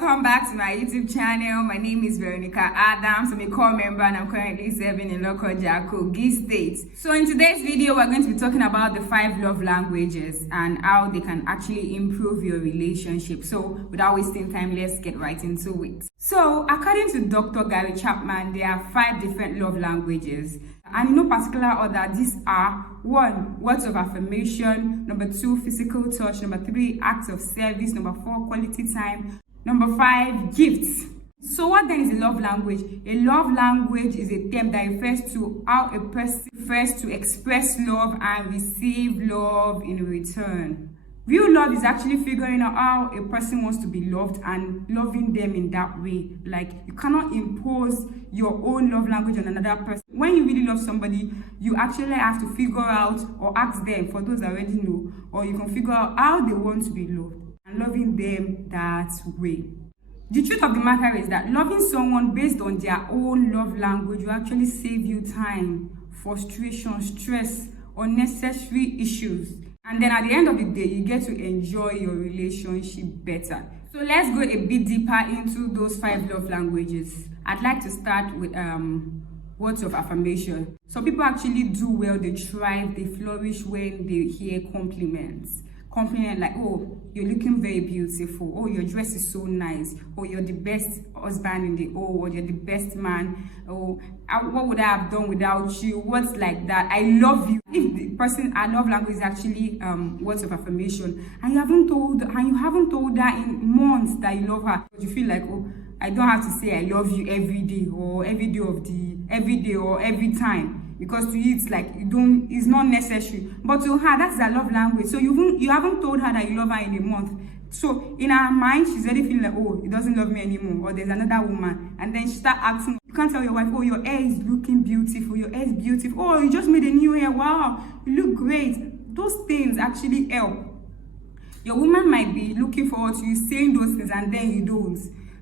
welcome back to my YouTube channel. My name is Veronica Adams. I'm a core member and I'm currently serving in local Kogi State. So in today's video, we're going to be talking about the 5 love languages and how they can actually improve your relationship. So without wasting time, let's get right into it. So according to Dr. Gary Chapman, there are 5 different love languages. And in no particular order, these are 1. Words of affirmation, number 2, physical touch, number 3, acts of service, number 4, quality time, number 5, gifts. So what then is a love language? A love language is a term that refers to how a person prefers to express love and receive love in return. Real love is actually figuring out how a person wants to be loved and loving them in that way. Like, you cannot impose your own love language on another person. When you really love somebody, you actually have to figure out or ask them, for those that already know, or you can figure out how they want to be loved and loving them that way. The truth of the matter is that loving someone based on their own love language will actually save you time, frustration, stress, unnecessary issues. And then at the end of the day, you get to enjoy your relationship better. So let's go a bit deeper into those 5 love languages. I'd like to start with words of affirmation. So people actually do well, they thrive, they flourish when they hear compliments. Compliment like, oh, you're looking very beautiful. Oh, your dress is so nice. Oh, you're the best husband in the world. You're the best man. Oh, what would I have done without you? What's like that? I love you. If the person, our love language is actually words of affirmation, and you haven't told her in months that you love her, you feel like, oh, I don't have to say I love you every day or every time. Because to you it's like it's not necessary, but to her that's her love language. So you haven't told her that you love her in a month. So in her mind she's already feeling like, oh, he doesn't love me anymore, or there's another woman. And then she start asking, you can't tell your wife, oh, your hair is looking beautiful, your hair is beautiful, oh, you just made a new hair, wow, you look great. Those things actually help. Your woman might be looking forward to you saying those things and then you don't.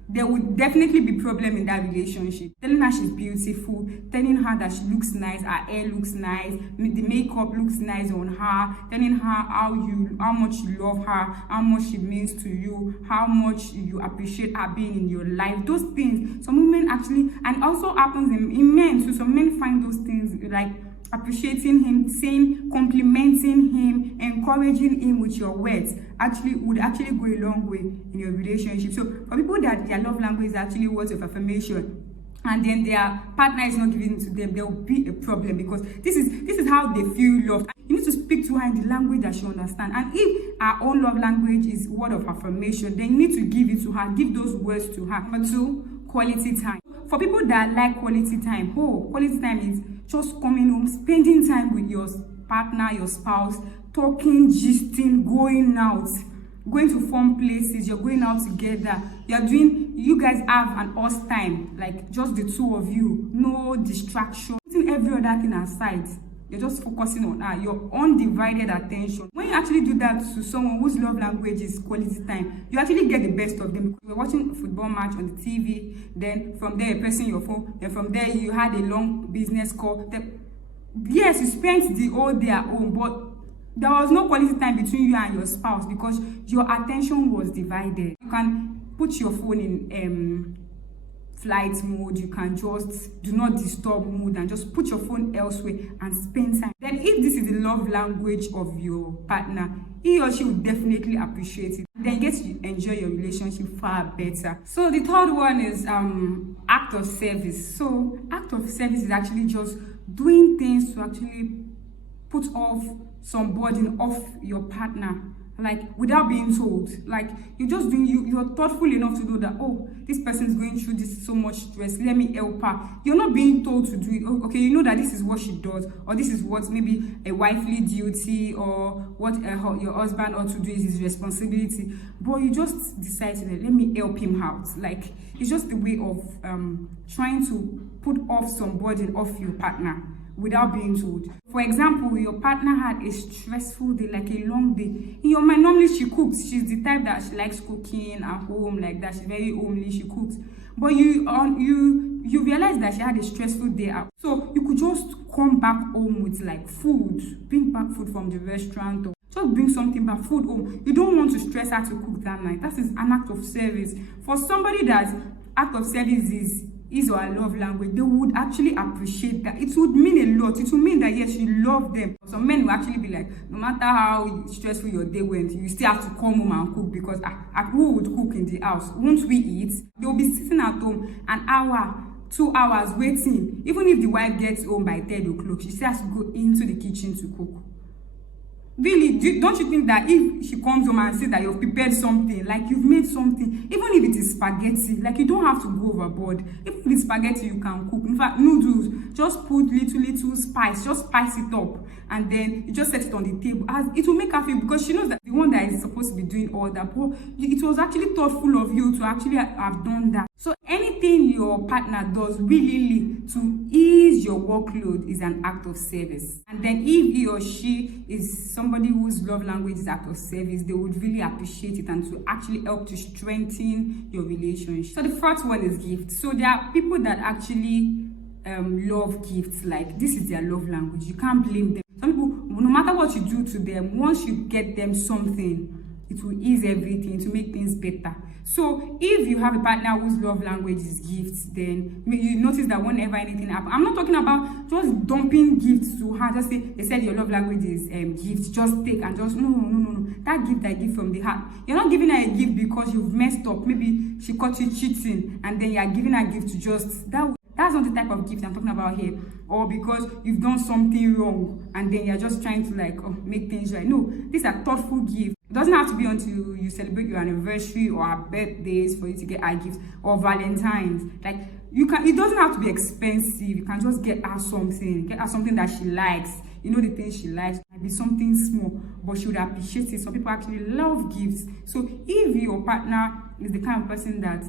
There would definitely be problem in that relationship. Telling her she's beautiful, telling her that she looks nice, her hair looks nice, the makeup looks nice on her, telling her how much you love her, how much she means to you, how much you appreciate her being in your life. Those things, some women actually, and also happens in men too. Some men find those things like appreciating him, saying, complimenting him, encouraging him with your words would actually go a long way in your relationship. So for people that their love language is actually words of affirmation, and then their partner is not giving it to them, there will be a problem, because this is how they feel loved. You need to speak to her in the language that she understands. And if our own love language is word of affirmation, then you need to give it to her, give those words to her. Number 2, quality time. For people that like quality time, quality time is just coming home, spending time with your partner, your spouse, talking, gisting, going out, going to fun places, you're going out together, you guys have an us time, like just the 2 of you, no distraction, putting every other thing aside. You're just focusing on her, your undivided attention. When you actually do that to someone whose love language is quality time, you actually get the best of them. You're watching a football match on the TV, then from there you're pressing your phone, then from there you had a long business call. Yes, you spent the whole day at home, but there was no quality time between you and your spouse because your attention was divided. You can put your phone in flight mode, you can just do not disturb mode and just put your phone elsewhere and spend time. Then if this is the love language of your partner, he or she will definitely appreciate it. Then get to enjoy your relationship far better. So the 3rd one is act of service. So act of service is actually just doing things to actually put off some burden off your partner, like without being told. Like you're just doing, you're thoughtful enough to know that, oh, this person is going through this so much stress, let me help her. You're not being told to do it. Oh, okay, you know that this is what she does, or this is what maybe a wifely duty, or what your husband ought to do is his responsibility, but you just decide to let me help him out. Like it's just a way of trying to put off some burden off your partner without being told. For example, your partner had a stressful day, like a long day. In your mind, normally she cooks. She's the type that she likes cooking at home, like that. She's very homely, she cooks. But you realize that she had a stressful day out. So you could just come back home with like food, bring back food from the restaurant, or Just bring something back, food home. You don't want to stress her to cook that night. That is an act of service. For somebody that act of service is his or her love language, they would actually appreciate that. It would mean a lot. It would mean that yes, you love them. Some men will actually be like, no matter how stressful your day went, you still have to come home and cook, because who would cook in the house? Won't we eat? They will be sitting at home an hour, 2 hours waiting. Even if the wife gets home by 10 o'clock, she still has to go into the kitchen to cook. Really, don't you think that if she comes home and says that you've prepared something, like you've made something, even if it is spaghetti, like you don't have to go overboard. Even if it's spaghetti, you can cook. In fact, noodles, just put little spice, just spice it up, and then you just set it on the table. As it will make her feel, because she knows that the one that is supposed to be doing all that, but it was actually thoughtful of you to actually have done that. So anything your partner does willingly to ease your workload is an act of service. And then if he or she is somebody whose love language is act of service, they would really appreciate it and to actually help to strengthen your relationship. So the first one is gifts. So there are people that actually love gifts. Like, this is their love language. You can't blame them. Some people, no matter what you do to them, once you get them something, it will ease everything, to make things better. So if you have a partner whose love language is gifts, then you notice that whenever anything happens, I'm not talking about just dumping gifts to her. Just say, they said your love language is gifts, just take and just no. That gift I give from the heart. You're not giving her a gift because you've messed up. Maybe she caught you cheating, and then you're giving her a gift to just that's not the type of gift I'm talking about here. Or because you've done something wrong and then you're just trying to make things right. No, these are thoughtful gifts. It doesn't have to be until you celebrate your anniversary or our birthdays for you to get our gifts, or Valentine's. Like, you can, it doesn't have to be expensive. You can just get her something that she likes. You know, the things she likes. It might be something small, but she would appreciate it. Some people actually love gifts. So if your partner is the kind of person that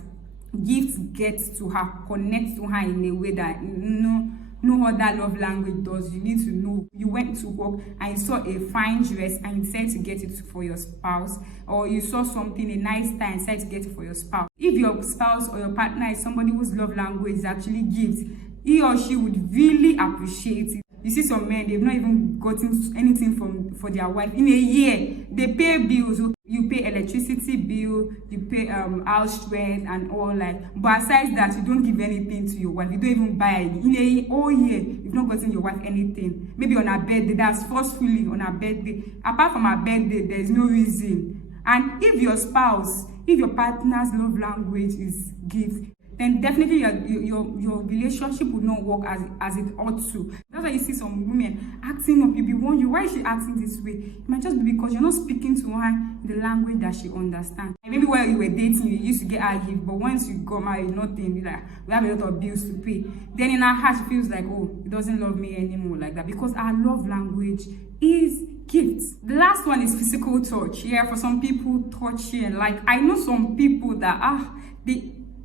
gifts get to her, connect to her in a way that no other love language does, you need to know. You went to work and you saw a fine dress and you decided to get it for your spouse, or you saw something, a nice tie, and decided to get it for your spouse. If your spouse or your partner is somebody whose love language is actually gifts, he or she would really appreciate it. You see some men, they've not even gotten anything for their wife in a year. They pay bills. You pay electricity bill, you pay house rent and all that. But aside that, you don't give anything to your wife. You don't even buy it. In a whole year, you've not gotten your wife anything. Maybe on her birthday, that's forcefully on her birthday. Apart from her birthday, there's no reason. And if your partner's love language is gifts, then definitely your relationship would not work as it ought to. That's why you see some women acting up. You'll be wondering, why is she acting this way? It might just be because you're not speaking to her the language that she understands. And maybe while you were dating, you used to get her gift, but once you got married, nothing. You're like, we have a lot of bills to pay. Then in her heart, she feels like, oh, he doesn't love me anymore, like that, because our love language is gifts. The last one is physical touch. Yeah, for some people, touching. Like, I know some people that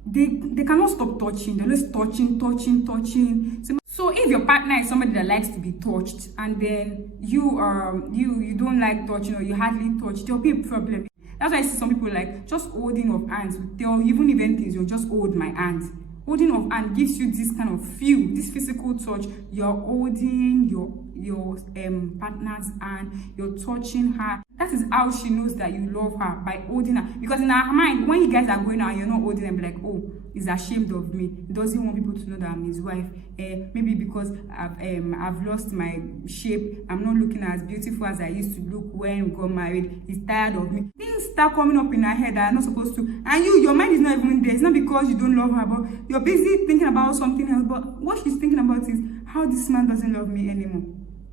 they cannot stop touching. They're always touching. So if your partner is somebody that likes to be touched, and then you don't like touching, or you hardly touch, there'll be a problem. That's why I see some people like just holding of hands. They'll even even things, you'll just hold my hands. Holding of hand gives you this kind of feel, this physical touch. You're holding your partner's hand, you're touching her. That is how she knows that you love her, by holding her. Because in her mind, when you guys are going out and you're not holding them, like, oh, he's ashamed of me. He doesn't want people to know that I'm his wife. Maybe because I've lost my shape. I'm not looking as beautiful as I used to look when we got married. He's tired of me. Things start coming up in her head that are not supposed to. And your mind is not even there. It's not because you don't love her, but you're busy thinking about something else. But what she's thinking about is how this man doesn't love me anymore.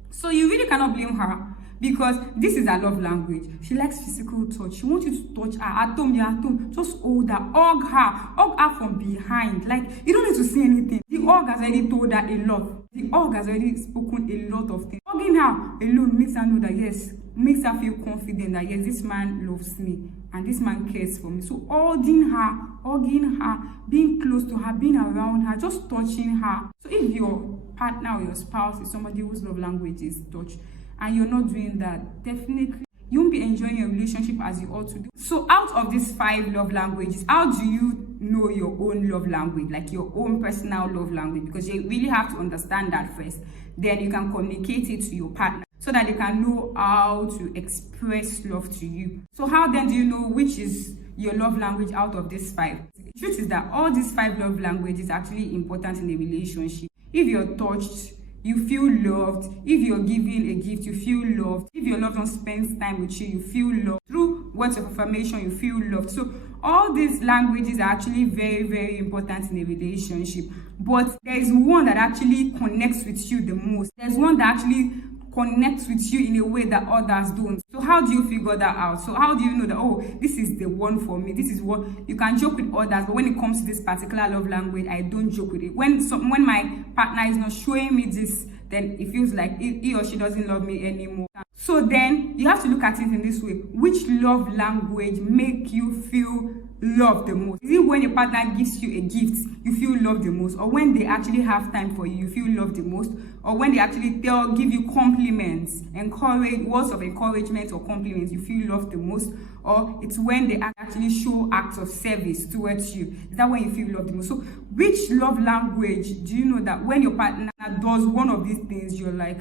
So you really cannot blame her, because this is her love language. She likes physical touch. She wants you to touch her at home. You're at home. Just hold her, hug her from behind. Like, you don't need to say anything. The hug has already told her a lot. The hug has already spoken a lot of things. Hugging her alone makes her know that, yes, makes her feel confident that, yes, this man loves me and this man cares for me. So holding her, hugging her, being close to her, being around her, just touching her. So if your partner or your spouse is somebody whose love language is touch, and you're not doing that, definitely you won't be enjoying your relationship as you ought to do. So out of these 5 love languages, how do you know your own love language, like your own personal love language? Because you really have to understand that first. Then you can communicate it to your partner. so that they can know how to express love to you. So how then do you know which is your love language out of these 5? The truth is that all these 5 love languages are actually important in a relationship. If you're touched, you feel loved. If you're given a gift, you feel loved. If your loved one spends time with you, you feel loved. Through words of affirmation, you feel loved. So all these languages are actually very, very important in a relationship. But there is one that actually connects with you the most. There's one that actually connects with you in a way that others don't. So how do you figure that out? So how do you know that, oh, this is the one for me? This is what you can joke with others, but when it comes to this particular love language, I don't joke with it. When my partner is not showing me this, then it feels like he or she doesn't love me anymore. So then you have to look at it in this way. Which love language make you feel loved the most? Is it when your partner gives you a gift, you feel loved the most? Or when they actually have time for you, you feel loved the most? Or when they actually give you compliments, words of encouragement or compliments, you feel loved the most? Or it's when they actually show acts of service towards you? Is that when you feel loved the most? So which love language do you know that when your partner does one of these things, you're like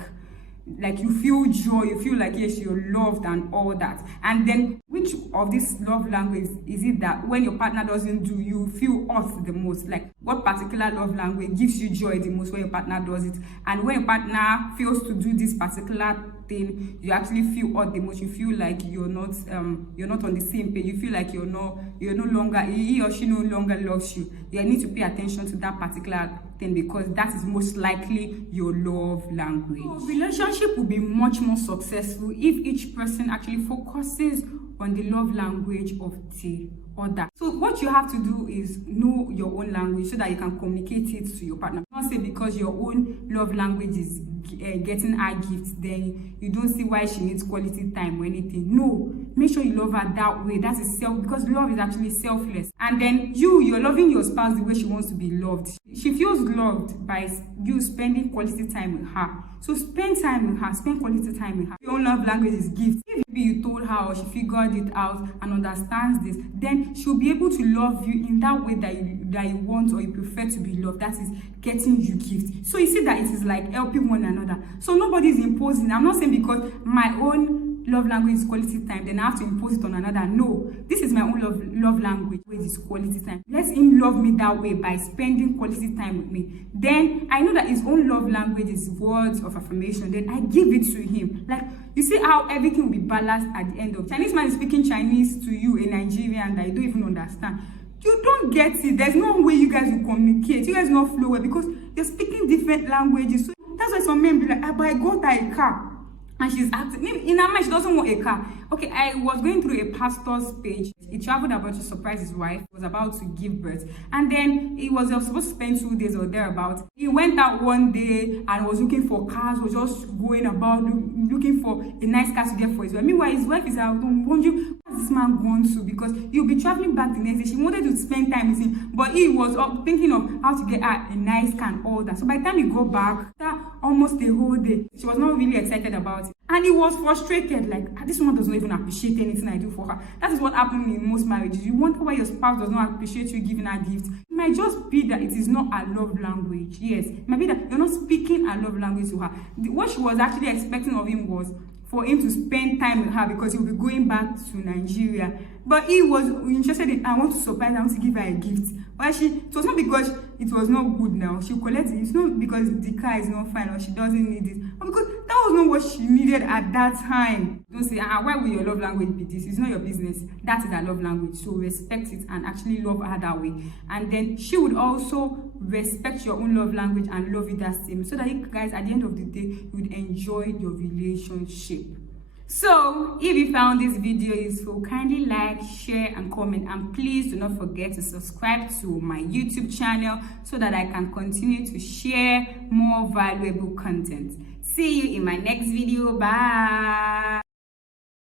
you feel joy, you feel like yes, you're loved and all that? And then which of these love languages is it that when your partner doesn't do, you feel off the most? Like what particular love language gives you joy the most when your partner does it? And when your partner fails to do this particular thing, you actually feel odd the most. You feel like you're not on the same page. You feel like you're no longer, he or she no longer loves you. You need to pay attention to that particular thing, because that is most likely your love language. So relationship will be much more successful if each person actually focuses on the love language of the other. So what you have to do is know your own language so that you can communicate it to your partner. Don't say because your own love language is getting her gifts, then you don't see why she needs quality time or anything. No, make sure you love her that way. That is because love is actually selfless. And then you're loving your spouse the way she wants to be loved. She feels loved by you spending quality time with her. So spend time with her, spend quality time with her. Your own love language is gift. If you told her or she figured it out and understands this, then she'll be able to love you in that way that you want or you prefer to be loved. That is getting you gift. So you see that it is like helping one another. So nobody is imposing. I'm not saying because my own love language is quality time, then I have to impose it on another. No, this is my own love language, which is quality time. Let him love me that way by spending quality time with me. Then I know that his own love language is words of affirmation. Then I give it to him. Like, you see how everything will be balanced at the end of Chinese man is speaking Chinese to you, a Nigerian that you don't even understand. You don't get it. There's no way you guys will communicate. You guys not flow well because you're speaking different languages. So that's why some men be like, but I got her a car. And she's acting, in her mind, she doesn't want a car. Okay, I was going through a pastor's page. He traveled about to surprise his wife. He was about to give birth. And then he was supposed to spend 2 days or thereabouts. He went out one day and was looking for cars, was just going about looking for a nice car to get for his wife. Meanwhile, his wife is out wondering, what's this man gone to? Because he'll be traveling back the next day. She wanted to spend time with him, but he was thinking of how to get her a nice car and all that. So by the time he got back, almost the whole day, she was not really excited about it. And he was frustrated, like, this woman doesn't even appreciate anything I do for her. That is what happened in most marriages. You wonder why your spouse does not appreciate you giving her gifts. It might just be that it is not a love language. Yes, it might be that you're not speaking a love language to her. What she was actually expecting of him was for him to spend time with her because he'll be going back to Nigeria. But he was interested in, I want to surprise her, I want to give her a gift. But it was not because it was not good now. She collected it. It's not because the car is not fine or she doesn't need it. But because that was not what she needed at that time. Don't say, why will your love language be this? It's not your business. That is her love language. So respect it and actually love her that way. And then she would also respect your own love language and love it that same. So that you guys, at the end of the day, you would enjoy your relationship. So if you found this video useful, kindly like, share and comment, and please do not forget to subscribe to my YouTube channel so that I can continue to share more valuable content. See you in my next video. Bye.